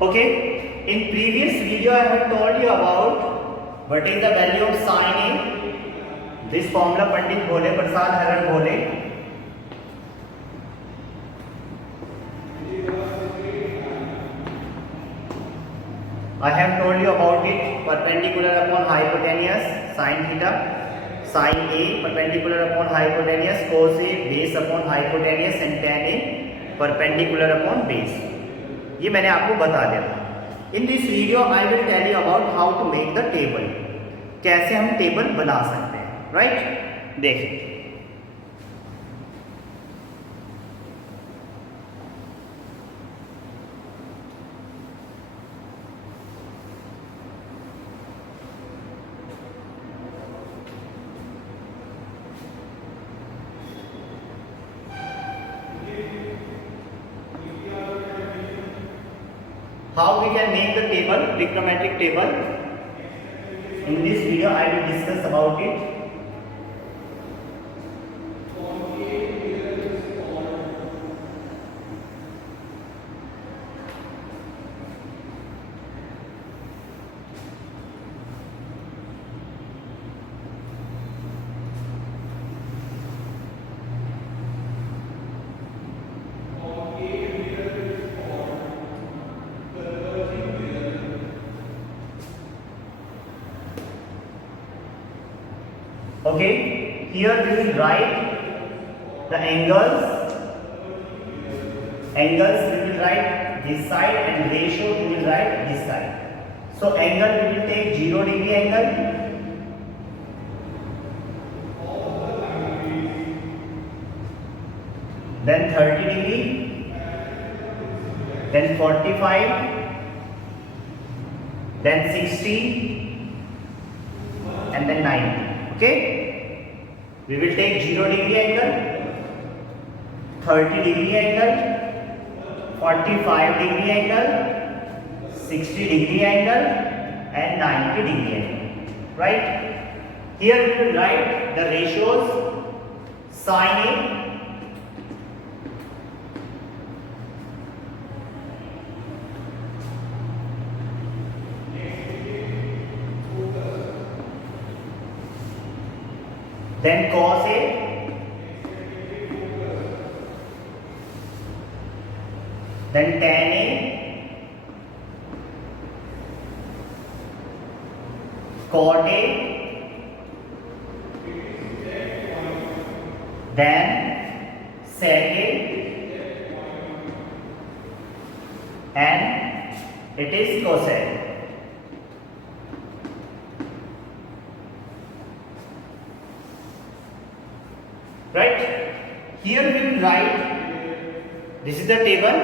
Okay, in previous video I have told you about what is the value of sin A. This formula Pandit Bhole Prasad Haran Bhole. I have told you about it. Perpendicular upon hypotenuse sin theta, sin A perpendicular upon hypotenuse, cos A base upon hypotenuse and tan A perpendicular upon base. ये मैंने आपको बता दिया था. In this video I will tell you about how to make the table. कैसे हम table बना सकते हैं, राइट? देखिए, how we can make the table, trigonometric table. In this video I will discuss about it. Okay, here we will write the angles. Angles we will write this side and ratio we will write this side. So angle we will take 0 degree angle. Then 30 degree. Then 45. Then 60. And then 90. Okay, we will take 0 degree angle, 30 degree angle, 45 degree angle, 60 degree angle and 90 degree angle, right? Here we will write the ratios. Sin A then cos A, then tan A, cot A, then sec A, and it is cosec. Right? Here we will write, this is the table.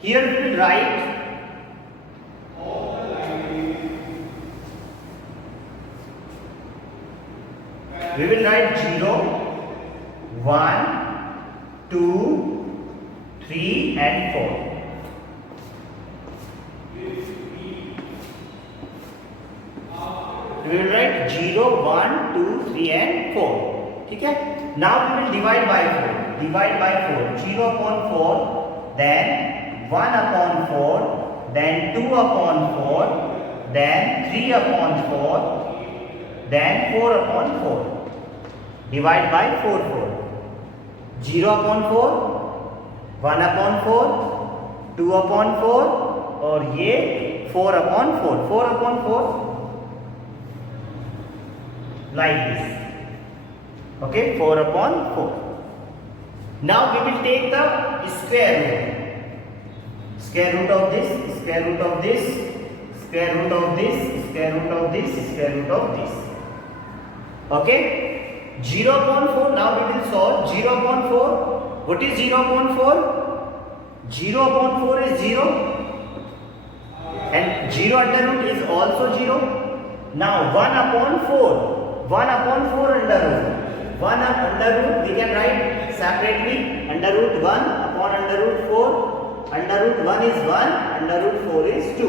Here we will write we will write 0, 1, 2, 3 and 4. We will write 0, 1, 2, 3 and 4. ठीक है? Now we will divide by 4. Divide by 4. 0 upon 4, then 1 upon 4, then 2 upon 4, then 3 upon 4, then 4 upon 4. Divide by 4, 4. 0 upon 4, 1 upon 4, 2 upon 4 और ये 4 upon 4. 4 upon 4 like this. Okay, 4 upon 4. Now we will take the square root. Square root of this, square root of this, square root of this, square root of this, square root of this. Okay, 0 upon 4. Now we will solve 0 upon 4. What is 0 upon 4? 0 upon 4 is 0. And 0 under root is also 0. Now 1 upon 4. 1 upon 4 under root. 1 under root we can write separately. Under root 1 upon under root 4. Under root 1 is 1. Under root 4 is 2.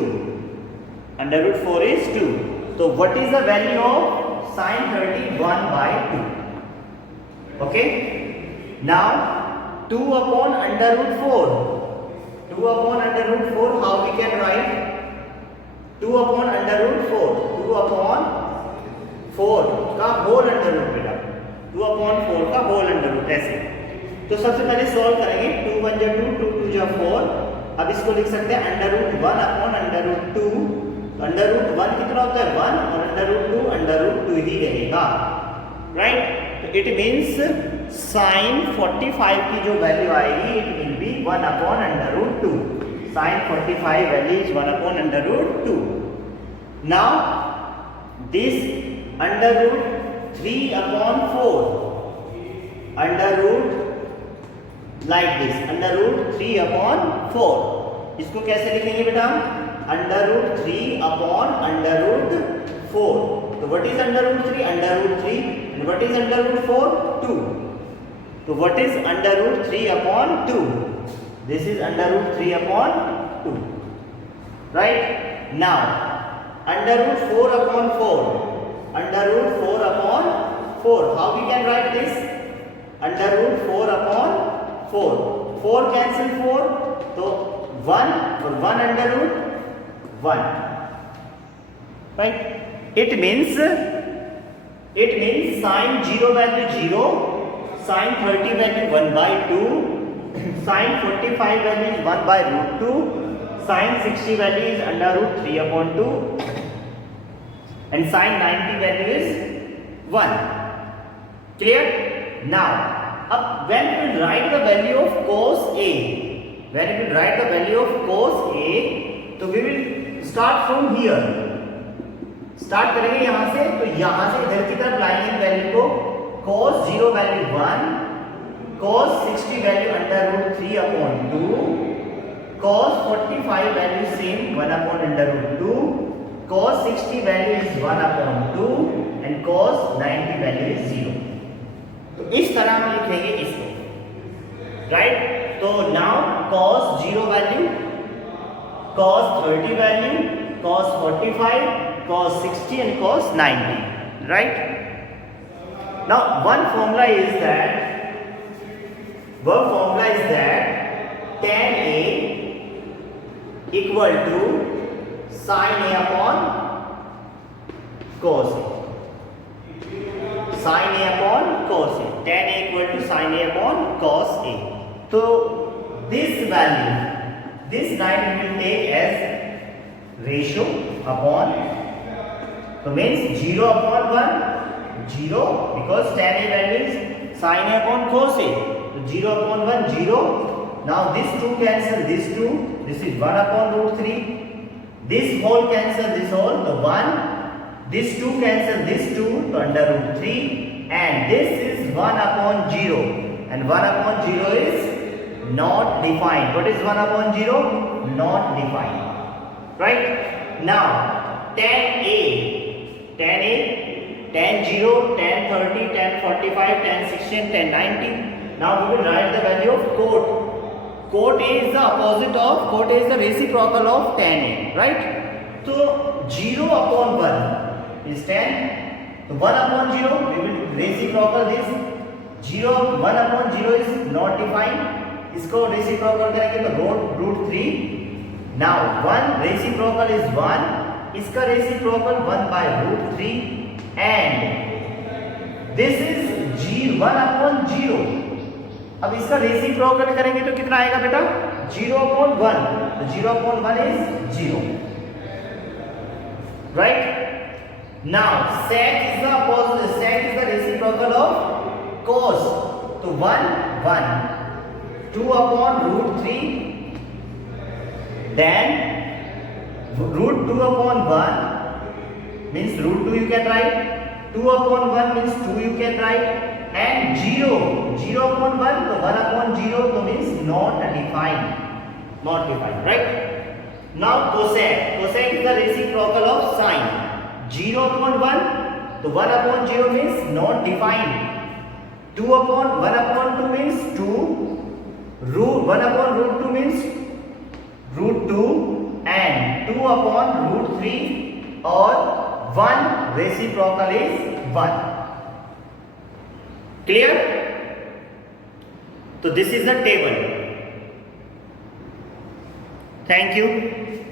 Under root 4 is 2. So what is the value of sin 30? 1 by 2. Okay. Now 2 upon under root 4. 2 upon under root 4, how we can write? 2 upon under root 4, 2 upon 4 का whole under root बेटा, 2 upon 4 का whole under root ऐसे। तो सबसे पहले solve करेंगे, 2 1 जा 2, 2 2 जा 4। अब इसको लिख सकते हैं under root 1 upon under root 2। Under root 1 कितना होता है 1 और अंडर रूट 2 ही रहेगा, राइट। तो इट मींस साइन 45 की जो वैल्यू आएगी it will be 1 upon under root 2। Sine 45 value is 1 upon under root 2। Now this under root 3 upon 4 under root like this, under root 3 upon 4। इसको कैसे लिखेंगे बेटा हम? Under root 3 upon under root 4। तो what is under root 3? Under root 3। And what is under root 4? 2। तो what is under root 3 upon 2? This is under root 3 upon 2, right. Now under root 4 upon 4, under root 4 upon 4, how we can write this? Under root 4 upon 4, 4 cancel 4, तो 1 और 1 under root 1, right. It means sine 0 value 0, sine 30 value 1/2, sine 45 value is 1/√2, sine 60 value is under root 3 upon 2 and sine 90 value is 1। Clear? Now अब when we will write the value of cos A, when we will write the value of cos A, तो we will start from here, start करेंगे यहाँ से। तो यहाँ से इधर की तरफ लाएंगे वैल्यू को, cos 0 value 1, cos 60 value under root 3 upon 2, cos 45 value same 1 upon under root 2, cos 60 value is 1 upon 2 and cos 90 value is 0। तो इस तरह हम लिखेंगे इसको, राइट। तो now cos 0 value, cos 30 value, cos 45, cos 60 and cos 90, right? Now one formula is that tan A equal to sin A upon cos A. Sin A upon cos A. Tan A equal to sin A upon cos A. So this value, this line we will take as ratio upon, so means 0 upon 1, 0, because tan A value is sin A upon cos A. So 0 upon 1, 0. Now this 2 cancel this 2. This is 1 upon root 3. This whole cancel this whole, the 1. This 2 cancel this 2 to under root 3. And this is 1 upon 0. And 1 upon 0 is not defined. What is 1 upon 0? Not defined. Right? Now tan A, tan 0, tan 30, tan 45, tan 60 and tan 90. Now we will write the value of cot. Cot A is the opposite of, cot A is the reciprocal of tan A, right? So 0 upon 1 is tan. So 1 upon 0 we will reciprocal this. 1 upon 0 is not defined. इसको reciprocal करेंगे तो root 3. Now 1 reciprocal is 1. इसका reciprocal 1/√3 and this is 1 upon 0. अब इसका reciprocal करेंगे तो कितना आएगा बेटा? 0 upon 1. तो 0 upon 1 is 0. Right? Now sec is the opposite. Sec is the reciprocal of cos. So 1, 1. 2 upon √3. Then √2 upon 1 means √2 you can write. 2 upon 1 means 2 you can write. And 0 upon 1, so 1 upon 0, so means not defined, right? Now cosec is the reciprocal of sine. 0 upon 1, so 1 upon 0 means not defined. 1 upon 2 means 2. 1 upon √2 means √2, and 2 upon √3 or 1 reciprocal is 1. Clear? So this is the table. Thank you.